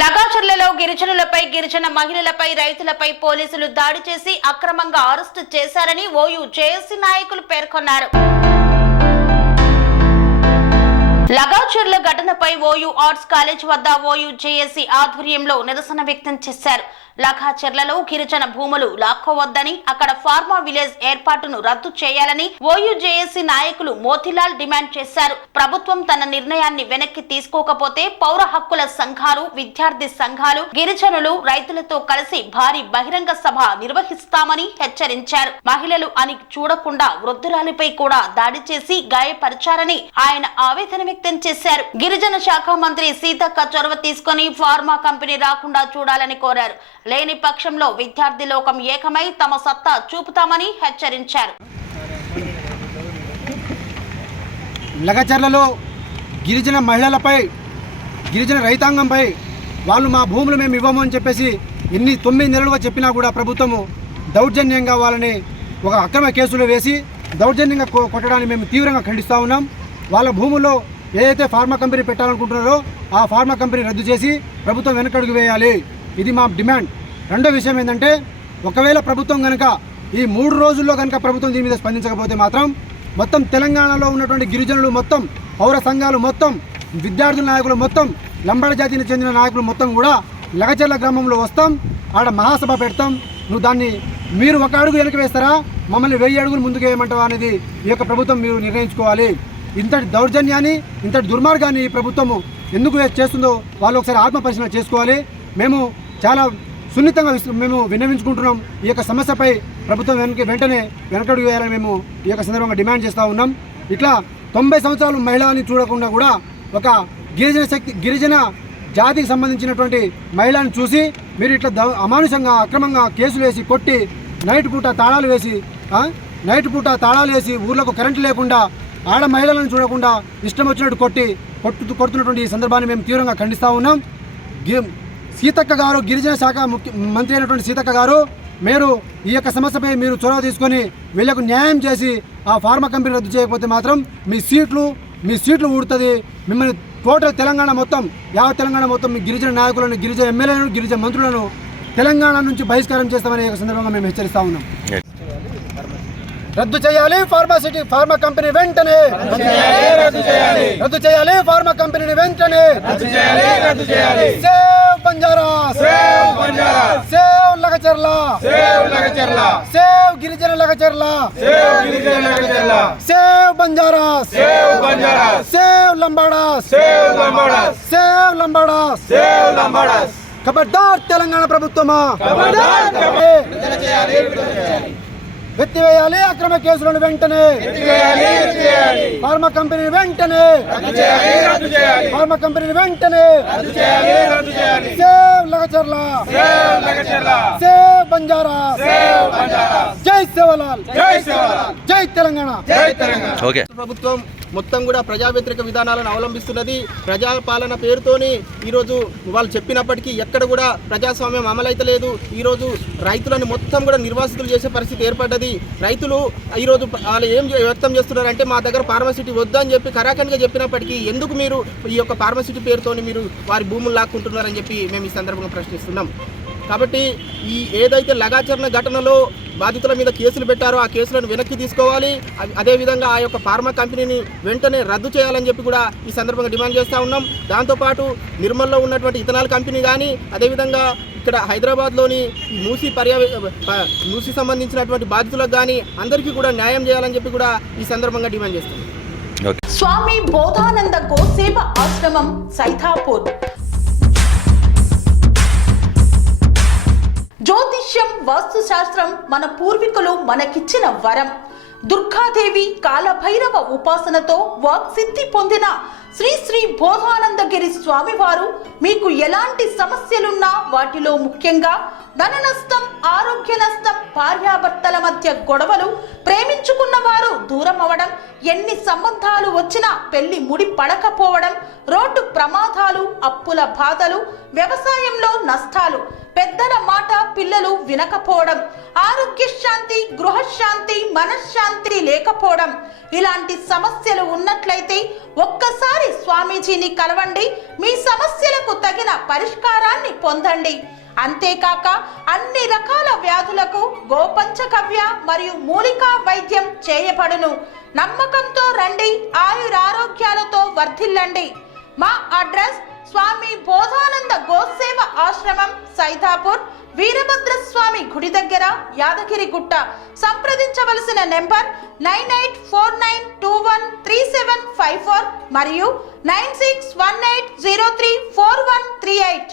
లగాచర్లలో గిరిజన మహిళలపై రైతులపై పోలీసులు దాడి చేసి అక్రమంగా అరెస్టు చేశారని ఓయూ జేఏసీ నాయకులు పేర్కొన్నారు. లగాచర్ల ఘటనపై ఓయూ ఆర్ట్స్ కాలేజ్ వద్ద ఓయూ జేఏసీ ఆధ్వర్యంలో నిరసన వ్యక్తం చేశారు. లగాచర్లలో గిరిజన భూములు లాక్కోవద్దని, అక్కడ ఫార్మా విలేజ్ ఏర్పాటును రద్దు చేయాలని ఓయూ జేఏసీ నాయకులు మోతిలాల్ డిమాండ్ చేశారు. ప్రభుత్వం తన నిర్ణయాన్ని వెనక్కి తీసుకోకపోతే పౌర హక్కుల సంఘాలు, విద్యార్థి సంఘాలు, గిరిజనులు, రైతులతో కలిసి భారీ బహిరంగ సభ నిర్వహిస్తామని హెచ్చరించారు. మహిళలు అని చూడకుండా వృద్ధురాలిపై కూడా దాడి చేసి గాయపరిచారని ఆయన ఆవేదన వ్యక్తం చేశారు. గిరిజన శాఖ మంత్రి సీతక్క చొరవ తీసుకుని ఫార్మా కంపెనీ రాకుండా చూడాలని కోరారు. లేని పక్షంలో విద్యార్థి లోకం ఏకమై తమ సత్తా చూపుతామని హెచ్చరించారు. లగచర్లలో గిరిజన మహిళలపై, గిరిజన రైతాంగంపై వాళ్ళు మా భూములు మేము ఇవ్వము అని చెప్పేసి 9 నెలలుగా చెప్పినా కూడా ప్రభుత్వము దౌర్జన్యంగా వాళ్ళని ఒక అక్రమ కేసులు వేసి దౌర్జన్యంగా కొట్టడాన్ని మేము తీవ్రంగా ఖండిస్తూ ఉన్నాం. వాళ్ళ భూముల్లో ఏదైతే ఫార్మా కంపెనీ పెట్టాలనుకుంటున్నారో ఆ ఫార్మా కంపెనీ రద్దు చేసి ప్రభుత్వం వెనకడుగు వేయాలి. ఇది మా డిమాండ్. రెండో విషయం ఏంటంటే, ఒకవేళ ప్రభుత్వం కనుక ఈ 3 రోజుల్లో కనుక ప్రభుత్వం దీని మీద స్పందించకపోతే మాత్రం మొత్తం తెలంగాణలో ఉన్నటువంటి గిరిజనులు మొత్తం, పౌర సంఘాలు మొత్తం, విద్యార్థుల నాయకులు మొత్తం, లంబాడ జాతికి చెందిన నాయకులు మొత్తం కూడా లగచర్ల గ్రామంలో వస్తాం. ఆడ మహాసభ పెడతాం. మీరు ఒక అడుగు వెనక వేస్తారా, మమ్మల్ని 1000 అడుగులు ముందుకు వేయమంటావా అనేది ఈ యొక్క ప్రభుత్వం మీరు నిర్ణయించుకోవాలి. ఇంతటి దౌర్జన్యాన్ని, ఇంతటి దుర్మార్గాన్ని ఈ ప్రభుత్వము ఎందుకు చేస్తుందో వాళ్ళు ఒకసారి ఆత్మపరిశీలన చేసుకోవాలి. మేము చాలా సున్నితంగా మేము విన్నవించుకుంటున్నాం. ఈ యొక్క సమస్యపై ప్రభుత్వం వెంటనే వెనకడుగు వేయాలని మేము ఈ యొక్క సందర్భంగా డిమాండ్ చేస్తూ ఉన్నాం. ఇట్లా 90 సంవత్సరాలు మహిళని చూడకుండా కూడా ఒక గిరిజన జాతికి సంబంధించినటువంటి మహిళని చూసి మీరు ఇట్లా అమానుషంగా అక్రమంగా కేసులు వేసి కొట్టి నైట్ పూట తాళాలు వేసి ఊర్లకు కరెంటు లేకుండా ఆడ మహిళలను చూడకుండా ఇష్టం వచ్చినట్టు కొడుతున్నటువంటి ఈ సందర్భాన్ని మేము తీవ్రంగా ఖండిస్తూ ఉన్నాం. సీతక్క గారు, గిరిజన శాఖ మంత్రి అయినటువంటి సీతక్క గారు, మీరు ఈ యొక్క సమస్యపై మీరు చొరవ తీసుకొని వీళ్లకు న్యాయం చేసి ఆ ఫార్మా కంపెనీ రద్దు చేయకపోతే మాత్రం మీ సీట్లు ఊడుతుంది. మిమ్మల్ని టోటల్ తెలంగాణ మొత్తం, యావత్ తెలంగాణ మొత్తం మీ గిరిజన నాయకులను, గిరిజన ఎమ్మెల్యేలను, గిరిజన మంత్రులను తెలంగాణ నుంచి బహిష్కారం చేస్తామనే సందర్భంగా మేము హెచ్చరిస్తా ఉన్నాం. రద్దు చేయాలి ఫార్మా కంపెనీ వెంటనే, రద్దు చేయాలి ఫార్మా కంపెనీని వెంటనే. సేవ్ బంజారాస్, సేవ్ లగచర్ల, సేవ్ గిరిజన Lagacharla, save బంజారాస్, save Lambadas, save Lambadas. ఖబర్దార్ తెలంగాణ ప్రభుత్వమా, ఎత్తివేయాలి అక్రమ కేసులను వెంటనే, ఫార్మా కంపెనీ వెంటనే, ఫార్మా కంపెనీ వెంటనే. సేవ్ లగచర్ల, సేవ్ బంజారాస్, జై సేవలాల్, జై తెలంగాణ. ప్రభుత్వం మొత్తం కూడా ప్రజా వ్యతిరేక విధానాలను అవలంబిస్తున్నది. ప్రజాపాలన పేరుతోని ఈరోజు వాళ్ళు చెప్పినప్పటికీ ఎక్కడ కూడా ప్రజాస్వామ్యం అమలైతలేదు. ఈరోజు రైతులను మొత్తం కూడా నిర్వాసితులు చేసే పరిస్థితి ఏర్పడ్డది. రైతులు ఈరోజు వాళ్ళు ఏం వ్యక్తం చేస్తున్నారంటే, మా దగ్గర ఫార్మసిటీ వద్దని చెప్పి కరాఖండ్గా చెప్పినప్పటికీ ఎందుకు మీరు ఈ యొక్క ఫార్మసిటీ పేరుతోని మీరు వారి భూములు లాక్కుంటున్నారని చెప్పి మేము ఈ సందర్భంగా ప్రశ్నిస్తున్నాం. కాబట్టి ఈ ఏదైతే లగాచరణ ఘటనలో బాధితుల మీద కేసులు పెట్టారో ఆ కేసులను వెనక్కి తీసుకోవాలి. అదేవిధంగా ఆ యొక్క ఫార్మా కంపెనీని వెంటనే రద్దు చేయాలని చెప్పి కూడా ఈ సందర్భంగా డిమాండ్ చేస్తూ ఉన్నాం. దాంతోపాటు నిర్మల్లో ఉన్నటువంటి ఇథనాల్ కంపెనీ కానీ, అదేవిధంగా ఇక్కడ హైదరాబాద్లోని మూసి సంబంధించినటువంటి బాధితులకు కానీ అందరికీ కూడా న్యాయం చేయాలని చెప్పి కూడా ఈ సందర్భంగా డిమాండ్ చేస్తున్నాం. స్వామి బోధానంద గోసేవ ఆశ్రమం, సైథాపూర్. జ్యోతిష్యం, వాస్తుశాస్త్రం మన పూర్వీకులు మనకిచ్చిన వరం. దుర్గాదేవి, కాలభైరవ ఉపాసనతో వాక్సిద్ధి పొందిన శ్రీ శ్రీ బోధానందగిరి స్వామివారు మీకు ఎలాంటి సమస్యలున్నా, వాటిలో ముఖ్యంగా ధన నష్టం, ఆరోగ్య నష్టం, భార్యాభర్తల మధ్య గొడవలు, ప్రేమించుకున్న వారు దూరం అవ్వడం, ఎన్ని సంబంధాలు వచ్చినా పెళ్లి ముడి పడకపోవడం, రోడ్డు ప్రమాదాలు, అప్పుల బాధలు, వ్యవసాయంలో నష్టాలు, పెద్దల మాట పిల్లలు వినకపోవడం, ఆరోగ్య శాంతి, గృహశాంతి, మనశ్శాంతి లేకపోవడం, ఇలాంటి సమస్యలు ఉన్నట్లయితే ఒక్కసారి స్వామీజీని కలవండి. మీ సమస్యలకు తగిన పరిష్కారాన్ని పొందండి. అంతేకాక అన్ని రకాల వ్యాధులకు గోపంచగవ్య మరియు మూలికా వైద్యం చేయబడును. నమ్మకంతో రండి, ఆయురారోగ్యాలతో వర్ధిల్లండి. మా అడ్రస్ స్వామి బోధానంద గోసేవ ఆశ్రమం, సైదాపూర్, వీరభద్ర స్వామి గుడి దగ్గర, యాదగిరిగుట్ట. సంప్రదించవలసిన నెంబర్ 9849213754 మరియు 9618034138.